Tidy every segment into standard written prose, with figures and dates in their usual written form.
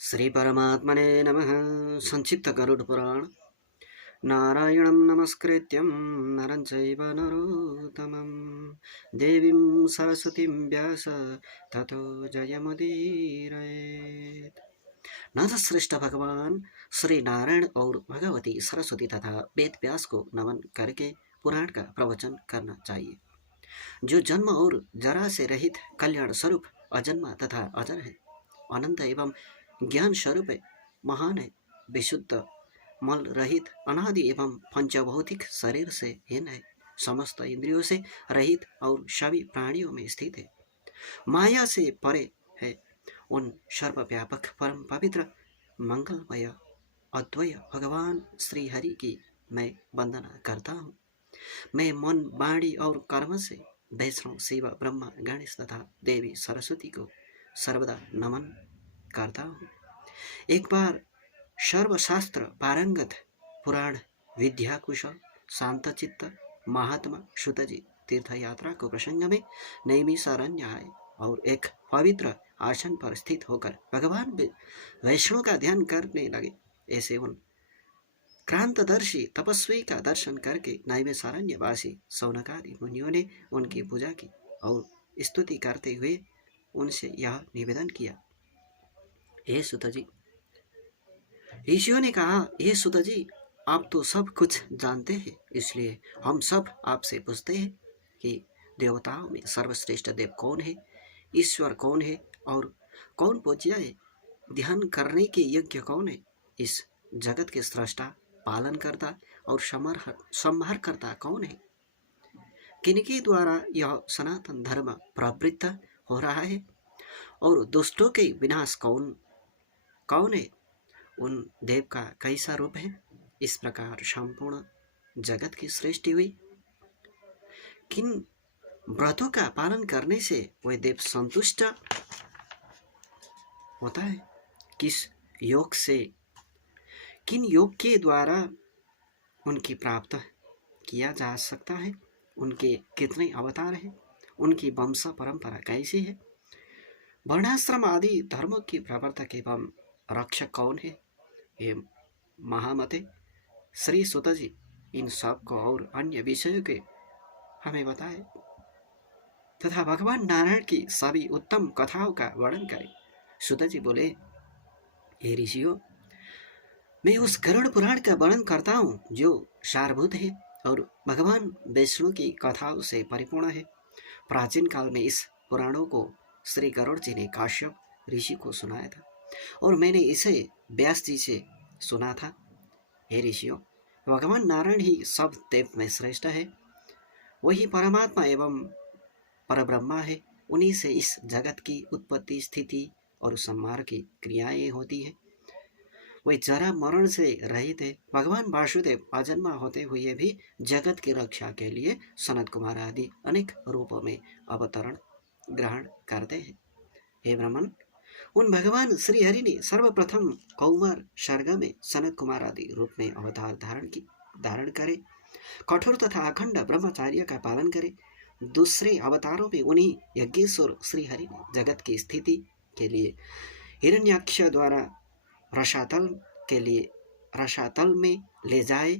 श्री परमात्मने नमः। संक्षिप्त गरुड़ पुराण। नारायणं नमस्कृत्यं नरं चैव नरोत्तमं देवीं सरस्वतीं व्यास ततो जयमुदीरयेत्। नाथ श्रेष्ठ भगवान श्री नारायण और भगवती सरस्वती तथा वेद व्यास को नमन करके पुराण का प्रवचन करना चाहिए। जो जन्म और जरा से रहित कल्याण स्वरूप अजन्मा तथा अजर है, अनंत एवं ज्ञान स्वरूप है, महान है, विशुद्ध मल रहित अनादि एवं पंचभौतिक शरीर से हीन है, समस्त इंद्रियों से रहित और सभी प्राणियों में स्थित है, माया से परे है, उन सर्वव्यापक परम पवित्र मंगलमय अद्वय भगवान श्री हरि की मैं वंदना करता हूँ। मैं मन वाणी और कर्म से वैष्णव शिव ब्रह्मा गणेश तथा देवी सरस्वती को सर्वदा नमन करता हूँ। एक बार सर्वशास्त्र पारंगत पुराण विद्या कुशल शांतचित्त महात्मा सुतजी तीर्थ यात्रा को प्रसंग में नैमिषारण्य आए और एक पवित्र आसन पर स्थित होकर भगवान वैष्णव का ध्यान करने लगे। ऐसे उन क्रांतदर्शी तपस्वी का दर्शन करके नैमिषारण्यवासी शौनकादि मुनियों ने उनकी पूजा की और स्तुति करते हुए उनसे यह निवेदन किया, हे सुतजी। ऋषियों ने कहा, हे सुतजी, आप तो सब कुछ जानते हैं, इसलिए हम सब आपसे पूछते हैं कि देवताओं में सर्वश्रेष्ठ देव कौन है, ईश्वर कौन है और कौन पूज्य है, ध्यान करने के योग्य कौन है, इस जगत के सृष्टा पालन करता और संहार करता कौन है, किनके द्वारा यह सनातन धर्म प्रवृत्त हो रहा है और दुष्टों के विनाश कौन कौन है, उन देव का कैसा रूप है। इस प्रकार संपूर्ण जगत की सृष्टि हुई। किन व्रतों का पालन करने से वह देव संतुष्ट होता है, किस योग से, किन योग के द्वारा उनकी प्राप्त किया जा सकता है, उनके कितने अवतार हैं, उनकी वंश परंपरा कैसी है, वर्णाश्रम आदि धर्मों की प्रवर्तक एवं रक्षक कौन है। हे महामते श्री सुतजी, इन सब को और अन्य विषयों के हमें बताए तथा भगवान नारायण की सभी उत्तम कथाओं का वर्णन करें। सुतजी बोले, हे ऋषियों, मैं उस गरुड़ पुराण का वर्णन करता हूँ जो सारभूत है और भगवान विष्णु की कथाओं से परिपूर्ण है। प्राचीन काल में इस पुराणों को श्री गरुड़ जी ने काश्यप ऋषि को सुनाया था और मैंने इसे व्यास जी से सुना था। हे ऋषियों, भगवान नारायण ही सब देव में श्रेष्ठ है, वही परमात्मा एवं परब्रह्मा है। उन्हीं से इस जगत की उत्पत्ति, स्थिति और संहार की क्रियाएं होती हैं। वे जरा मरण से रहित है। भगवान वासुदेव अजन्मा होते हुए भी जगत की रक्षा के लिए सनत कुमार आदि अनेक रूपों में अवतरण ग्रहण करते हैं। हे ब्राह्मण, उन भगवान श्री हरि ने सर्वप्रथम कौमार सर्ग में सनत कुमार आदि रूप में अवतार धारण करे, कठोर तथा अखंड ब्रह्मचार्य का पालन करे। दूसरे अवतारों में उन्हीं यज्ञेश्वर श्री हरि ने जगत की स्थिति के लिए हिरण्याक्ष द्वारा रसातल में ले जाए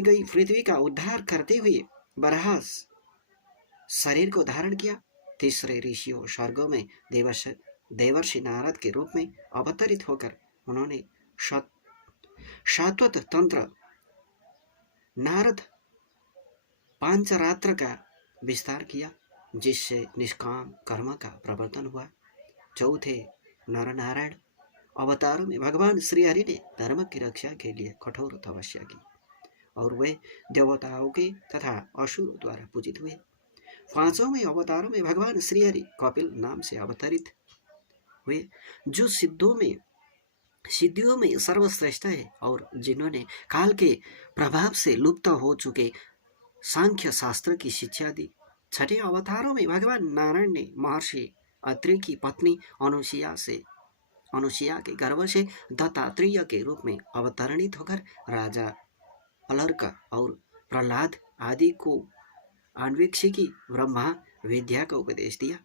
गई पृथ्वी का उद्धार करते हुए बराह शरीर को धारण किया। तीसरे ऋषियों स्वर्गों में देवर्षि नारद के रूप में अवतरित होकर उन्होंने शाश्वत तंत्र नारद पांचरात्र का विस्तार किया, जिससे निष्काम कर्म का प्रवर्तन हुआ। चौथे नरनारायण अवतारों में भगवान श्री हरि ने धर्म की रक्षा के लिए कठोर तपस्या की और वे देवताओं के तथा असुर द्वारा पूजित हुए। पांचों में अवतारों में भगवान श्री हरि कपिल नाम से अवतरित हुए, जो सिद्धियों में सर्वश्रेष्ठ है और जिन्होंने काल के प्रभाव से लुप्त हो चुके सांख्य शास्त्र की शिक्षा दी। छठे अवतारों में भगवान नारायण ने महर्षि अत्रि की पत्नी अनुसुया के गर्भ से दत्तात्रेय के रूप में अवतरणित होकर राजा अलर्क और प्रहलाद आदि को अन्वेक्षिकी ब्रह्मा विद्या का उपदेश दिया।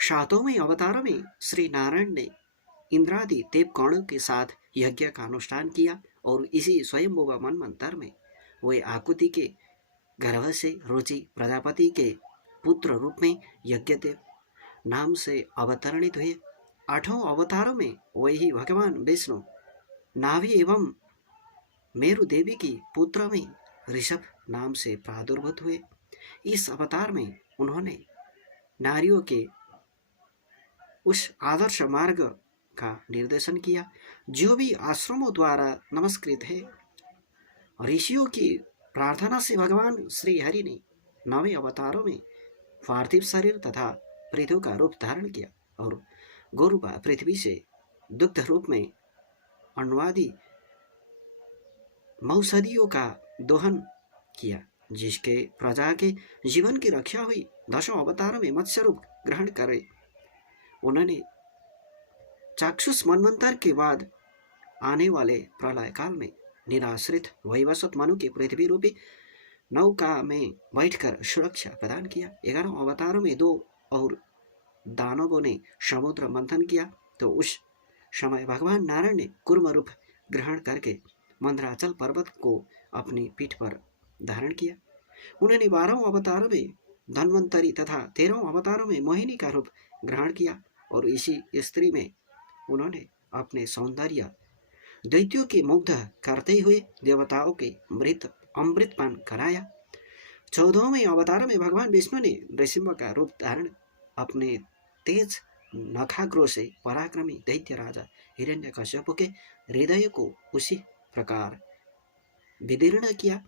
सातों में अवतारों में श्री नारायण ने इंद्रादि देवगणों के साथ यज्ञ का अनुष्ठान किया और इसी स्वयंभुव मनमंत्र में वे आकुति के गर्भ से रुचि प्रजापति के पुत्र रूप में यज्ञदेव नाम से अवतरणित हुए। 8 अवतारों में वही भगवान विष्णु नाभि एवं मेरु देवी की पुत्र में ऋषभ नाम से प्रादुर्भूत हुए। इस अवतार में उन्होंने नारियों के उस आदर्श मार्ग का निर्देशन किया जो भी आश्रमों द्वारा नमस्कृत है। ऋषियों की प्रार्थना से भगवान श्री हरि ने 9 अवतारों में पार्थिव शरीर तथा पृथ्वी का रूप धारण किया और गौरूपा पृथ्वी से दुग्ध रूप में अन्वादि मौषधियों का दोहन किया, जिसके प्रजा के जीवन की रक्षा हुई। 10 अवतारों में मत्स्य रूप ग्रहण करे उन्होंने चाक्षुष मनमंत्र के बाद आने वाले प्रलय काल में निराश्रित वैवस्वत मनु की पृथ्वी रूपी नौका में बैठकर सुरक्षा प्रदान किया। 11 अवतारों में 2 और दानवों ने समुद्र मंथन किया तो उस समय भगवान नारायण ने कूर्म रूप ग्रहण करके मंदराचल पर्वत को अपनी पीठ पर धारण किया। उन्होंने 12 अवतारों में धन्वंतरी तथा 13 अवतारों में मोहिनी का रूप ग्रहण किया और इसी स्त्री में उन्होंने अपने सौंदर्य दैत्यों के मुग्ध करते हुए देवताओं के अमृतपान कराया। 14वें अवतार में भगवान विष्णु ने नृसिंह का रूप धारण अपने तेज नखाग्रोह से पराक्रमी दैत्य राजा हिरण्यकश्यप के हृदय को उसी प्रकार विदीर्ण किया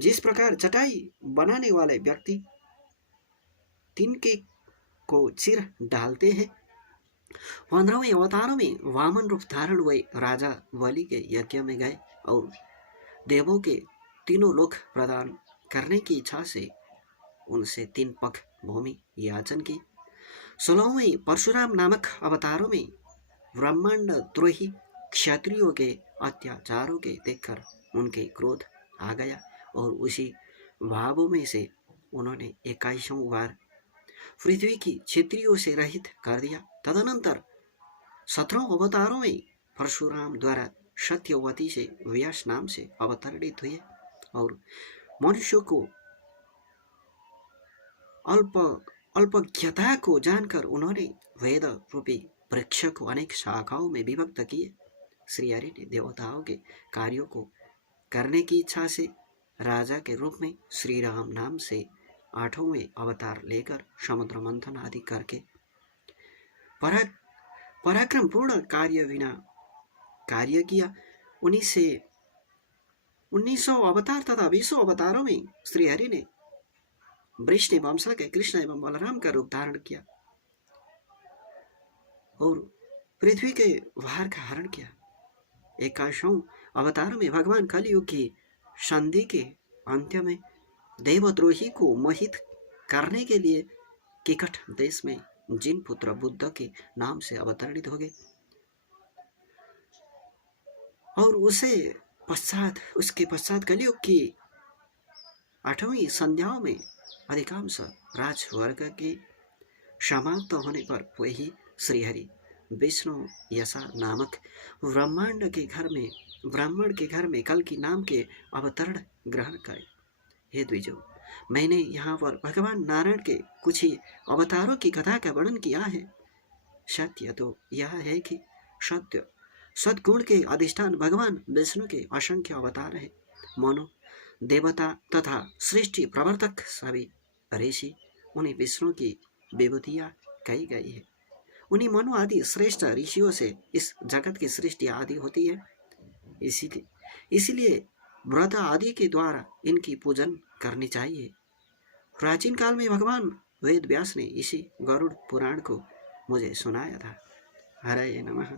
जिस प्रकार चटाई बनाने वाले व्यक्ति तिनके को चीर डालते हैं। 15वें अवतारों में वामन रूप धारण हुए राजा बलि के यज्ञ में गए और देवों के तीनों लोक प्रदान करने की इच्छा से उनसे 3 पग भूमि याचन की। 16वें परशुराम नामक अवतारों में ब्रह्मांड द्रोही क्षत्रियों के अत्याचारों के देखकर उनके क्रोध आ गया और उसी भावों में से उन्होंने 21 बार पृथ्वी की क्षत्रियों से रहित कर दिया। तदनंतर 17 अवतारों में परशुराम द्वारा सत्यवती से व्यास नाम से अवतरणित हुए और मनुष्य को अल्पज्ञता को जानकर उन्होंने वेद रूपी वृक्ष को अनेक शाखाओं में विभक्त किए। श्री हरि ने देवताओं के कार्यों को करने की इच्छा से राजा के रूप में श्री राम नाम से 8वें अवतार लेकर समुद्र मंथन आदि करके पराक्रम पूर्ण कार्य किया। 1900 अवतार तथा 20 अवतारों में श्री हरि ने वृष्णि वंश के कृष्ण एवं बलराम का रूप धारण किया और पृथ्वी के भार का हरण किया। 21 अवतारों में भगवान कलियुग की संधि के अंत्य में देवद्रोही को मोहित करने के लिए किकट देश में जिन पुत्र बुद्ध के नाम से अवतरणित हो गए और उसके पश्चात कलियुग की 8वीं संध्याओं में अधिकांश राजवर्ग के समाप्त होने पर वही श्रीहरि विष्णु यशा नामक ब्राह्मण के घर में कल की नाम के अवतरण ग्रहण करे। हे द्विजो, मैंने यहाँ पर भगवान नारायण के कुछ ही अवतारों की कथा का वर्णन किया है। सत्य तो यह है कि सद्गुण के अधिष्ठान भगवान विष्णु के असंख्य अवतार है। मानो देवता तथा सृष्टि प्रवर्तक सभी ऋषि उन्हीं विष्णु की विभूतियाँ कही गई है। उन्हीं मनु आदि श्रेष्ठ ऋषियों से इस जगत की सृष्टि आदि होती है। इसलिए व्रत आदि के द्वारा इनकी पूजन करनी चाहिए। प्राचीन काल में भगवान वेद व्यास ने इसी गरुड़ पुराण को मुझे सुनाया था। हरे नमः।